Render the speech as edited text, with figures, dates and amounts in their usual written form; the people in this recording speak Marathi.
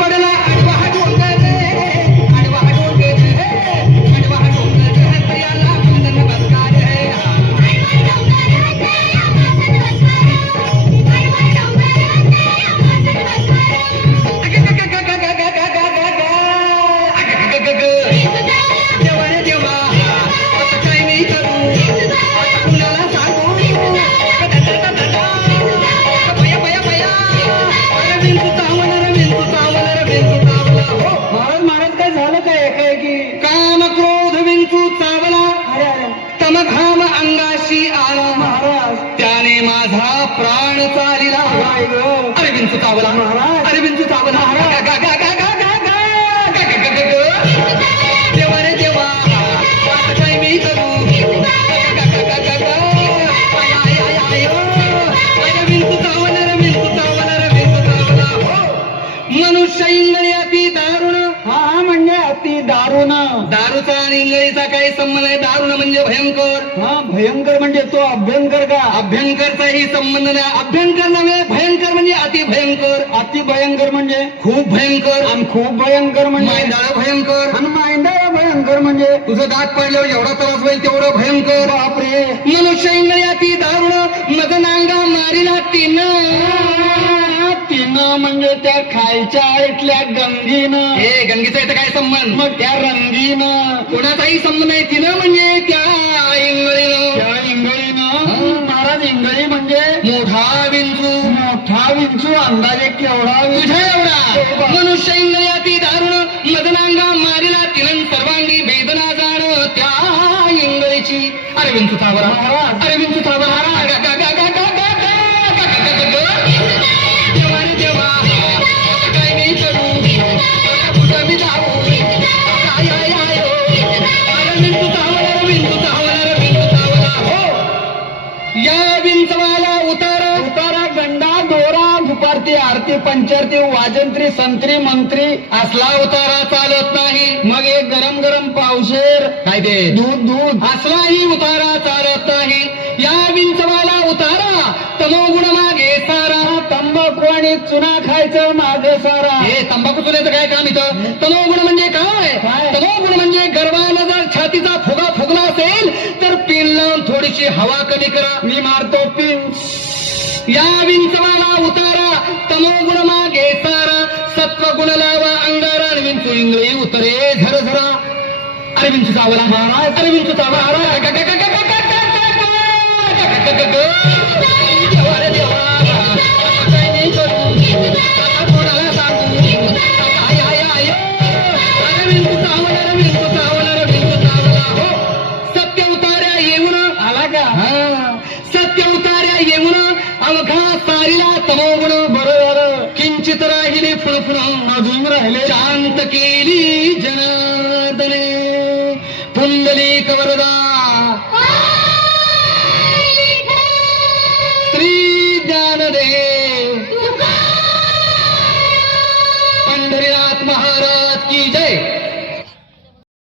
पडला आडवा डोंगर आडवा डोंगर आडवा डोंगर याला वंदन नमस्कार देवा रे देवा आता काय मी करू आता कुणाला सांगू बया बया बया अरे विंचू चावला रे विंचू चावला रे विंचू चावला हो महाराज महाराज काय झालं काय एकाएकी काम क्रोध विंचू चावला अरे अरे तम घाम अंगाशी आला महाराज त्याने माझा प्राण चालिला काय गं? अरे विंचू चावला महाराज. अरे विंचू चावला महाराज. गा, गा, गा, गा, गा, गा, गा. गा, गा, गा, गा, गा. देवा रे देवा आता काय मी करू गा, गा, गा, गा, गा, गा. आय, आय, आय, आय, अरे विंचू चावला रे विंचू चावला रे विंचू चावला हो मनुष्य इंगळी अति दारुण हा हा म्हणजे अति दारुण दारूचा आणि इंगळीचा काही संबंध आहे दारुण म्हणजे भयंकर हा भयंकर म्हणजे तो अभ्यंकर का अभ्यंकरचाही संबंध नाही अभ्यंकर नव्हे भयंकर म्हणजे अति भयंकर अति भयंकर म्हणजे खूप भयंकर आणि खूप भयंकर म्हणजे मायंदाळ भयंकर आणि मांडा भयंकर म्हणजे तुझं दात पाडल्यावर एवढा त्रास होईल तेवढं भयंकर बापरे मनुष्य इंगळी अति दारुण मदनांगा मारिला तिनं म्हणजे त्या खालच्या आळीतल्या गंगीनं हे गंगेचा इथं काय संबंध मग त्या रंगीनं कोणाचाही संबंध नाही तिनं म्हणजे त्या इंगळीनं त्या इंगळीनं महाराज इंगळी म्हणजे मोठा विंचू मोठा विंचू अंदाजे केवढा तुझ्या एवढा मनुष्य इंगळी अति दारुण मदनांगा मारिला तिनं सर्वांगी वेदना जाण त्या इंगळीची अरे विंचू चावला महाराज. अरे विंचू चावला गा, गा, गा, गा, गा, गा, गा, गा, गा, गा, गा, गा. देवा रे देवा आता काय मी करू आता कुठं मी जाऊ आय, आय, आय, अरे विंचू चावला रे विंचू चावला रे विंचू चावला हो या विंचवाला उतारा उतारा गंडा दोरा दुपारती आरती पंचारती वाजंत्री संत्री मंत्री असला उतारा चालत नाही मग एक गरम गरम पावशेर काय ते दूध दूध असलाही उतारा चालत नाही या विंचवाला उतारा तमोगुण मागे सारा तंबाखू आणि चुना खायचं मागे सारा हे तंबाखू चुन्याचं काय काम इथं तमोगुण म्हणजे काय काय? तमोगुण म्हणजे गर्वाला जर छातीचा फुगा फुगला असेल तर पिन लावून थोडीशी हवा कमी करा मी मारतो पिन या विंचवाला उतारा तमोगुण मागे सारा सत्वगुण लावा अंगारा आणि विंचू इंगळी उतरे झरझरा अरे विंचू चावला महाराज अरे विंचू चावला महाराज गा, गा, गा, गा, गा, गा, गा, गा, गा, गा, गा, गा, गा. देवा रे देवा आता काय नाही करू आता कोणाला सांगू आय, आय, आय, अरे विंचू चावला रे विंचू चावला रे विंचू चावला हो सत्य उतार्या येऊन आला का हा सत्य उतार्या येऊन अवघा सारीला तमोगुण बरं झालं किंचित राहिली फुणफुण अजून राहिले शांत केली जनार्दने पुंडलिक वरदा श्री ज्ञानदेव पंढरीनाथ महाराज की जय.